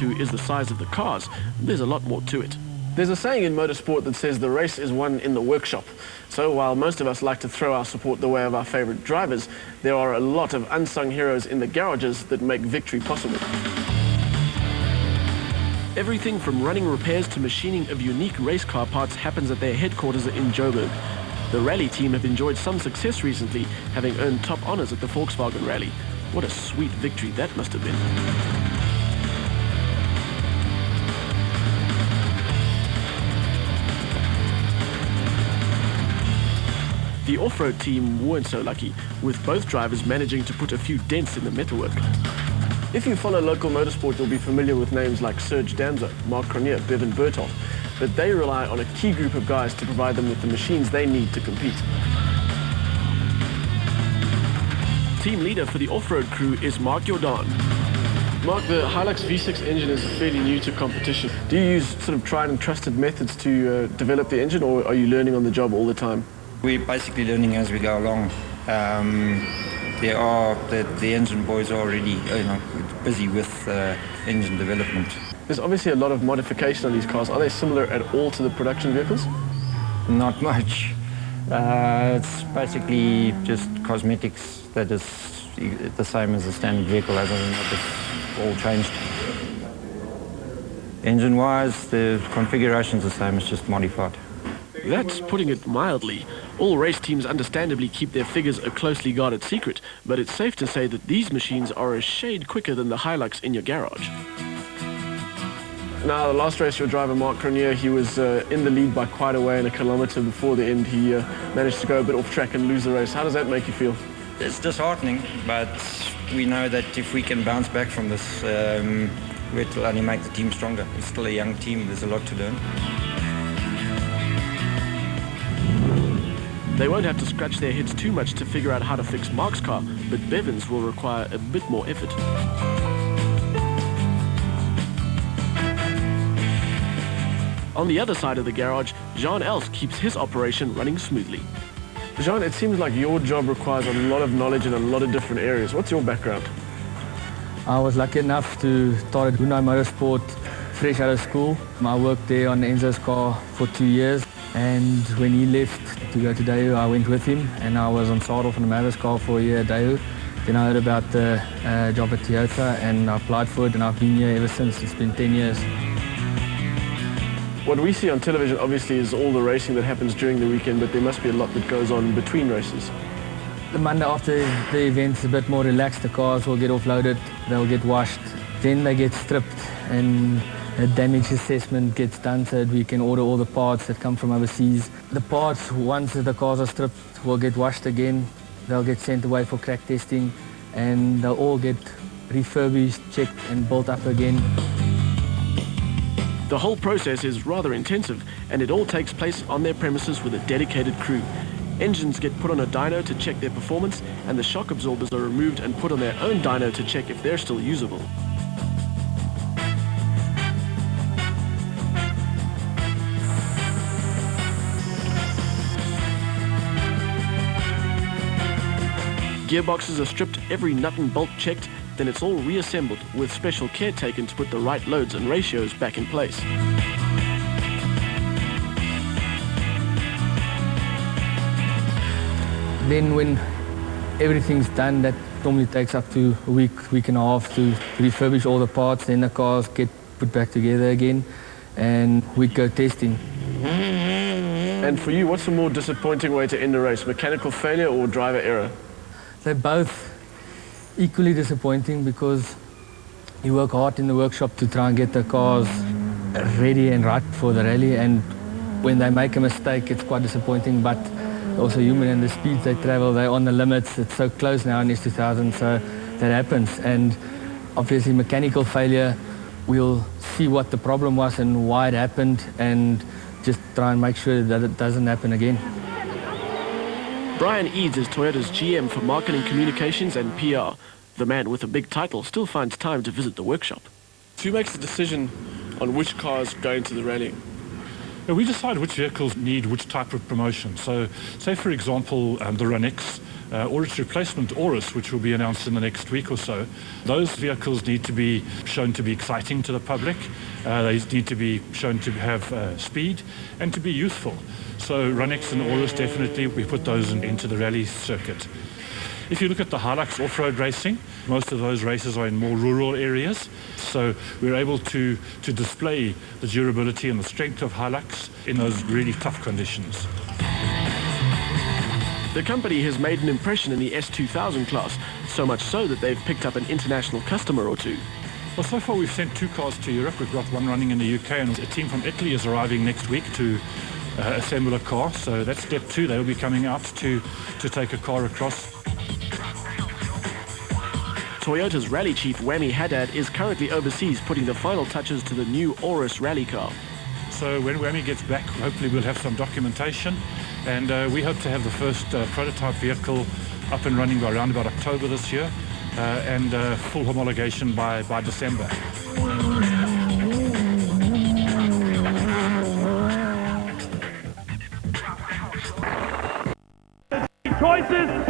to is the size of the cars. There's a lot more to it. There's a saying in motorsport that says the race is won in the workshop. So while most of us like to throw our support the way of our favorite drivers, there are a lot of unsung heroes in the garages that make victory possible. Everything from running repairs to machining of unique race car parts happens at their headquarters in Joburg. The rally team have enjoyed some success recently, having earned top honours at the Volkswagen Rally. What a sweet victory that must have been. The off-road team weren't so lucky, with both drivers managing to put a few dents in the metalwork. If you follow local motorsport, you'll be familiar with names like Serge Danzo, Mark Cronier, Bevan Berthold, but they rely on a key group of guys to provide them with the machines they need to compete. Team leader for the off-road crew is Mark Jordan. Mark, the Hilux V6 engine is fairly new to competition. Do you use sort of tried and trusted methods to develop the engine, or are you learning on the job all the time? We're basically learning as we go along. The engine boys are already busy with engine development. There's obviously a lot of modification on these cars. Are they similar at all to the production vehicles? Not much. It's basically just cosmetics that is the same as a standard vehicle, other than that it's all changed. Engine-wise, the configuration's the same, it's just modified. That's putting it mildly. All race teams understandably keep their figures a closely guarded secret, but it's safe to say that these machines are a shade quicker than the Hilux in your garage. Now, the last race, your driver, Mark Cronier, he was in the lead by quite a way, and a kilometre before the end, he managed to go a bit off track and lose the race. How does that make you feel? It's disheartening, but we know that if we can bounce back from this, it'll only make the team stronger. It's still a young team, there's a lot to learn. They won't have to scratch their heads too much to figure out how to fix Mark's car, but Bevan's will require a bit more effort. On the other side of the garage, Jean Els keeps his operation running smoothly. Jean, it seems like your job requires a lot of knowledge in a lot of different areas. What's your background? I was lucky enough to start at Hyundai Motorsport fresh out of school. I worked there on Enzo's car for 2 years, and when he left to go to Daewoo, I went with him, and I was on Saddle from the Mavis car for a year at Daewoo. Then I heard about the job at Toyota, and I applied for it, and I've been here ever since. It's been 10 years. What we see on television, obviously, is all the racing that happens during the weekend, but there must be a lot that goes on between races. The Monday after the event's a bit more relaxed. The cars will get offloaded, they'll get washed. Then they get stripped, and a damage assessment gets done so that we can order all the parts that come from overseas. The parts, once the cars are stripped, will get washed again. They'll get sent away for crack testing, and they'll all get refurbished, checked, and built up again. The whole process is rather intensive, and it all takes place on their premises with a dedicated crew. Engines get put on a dyno to check their performance, and the shock absorbers are removed and put on their own dyno to check if they're still usable. Gearboxes are stripped, every nut and bolt checked, then it's all reassembled with special care taken to put the right loads and ratios back in place. Then when everything's done, that normally takes up to a week, week and a half to refurbish all the parts. Then the cars get put back together again, and we go testing. And for you, what's the more disappointing way to end a race, mechanical failure or driver error? They're both equally disappointing, because you work hard in the workshop to try and get the cars ready and right for the rally, and when they make a mistake, it's quite disappointing, but also human, and the speeds they travel, they're on the limits. It's so close now in S2000, so that happens. And obviously mechanical failure, we'll see what the problem was and why it happened, and just try and make sure that it doesn't happen again. Brian Eads is Toyota's GM for Marketing Communications and PR. The man with a big title still finds time to visit the workshop. Who makes the decision on which cars go into the rally? We decide which vehicles need which type of promotion. So, say for example, the Run X or its replacement Aurus, which will be announced in the next week or so. Those vehicles need to be shown to be exciting to the public. They need to be shown to have speed and to be youthful. So Runx and Aurus, definitely, we put those into the rally circuit. If you look at the Hilux off-road racing, most of those races are in more rural areas. So we're able to display the durability and the strength of Hilux in those really tough conditions. The company has made an impression in the S2000 class, so much so that they've picked up an international customer or two. Well, so far we've sent 2 cars to Europe. We've got one running in the UK, and a team from Italy is arriving next week to assemble a car. So that's step 2. They'll be coming out to take a car across. Toyota's rally chief Whammy Haddad is currently overseas putting the final touches to the new Aurus rally car. So when Whammy gets back, hopefully we'll have some documentation, and we hope to have the first prototype vehicle up and running by around about October this year, and full homologation by December. Choices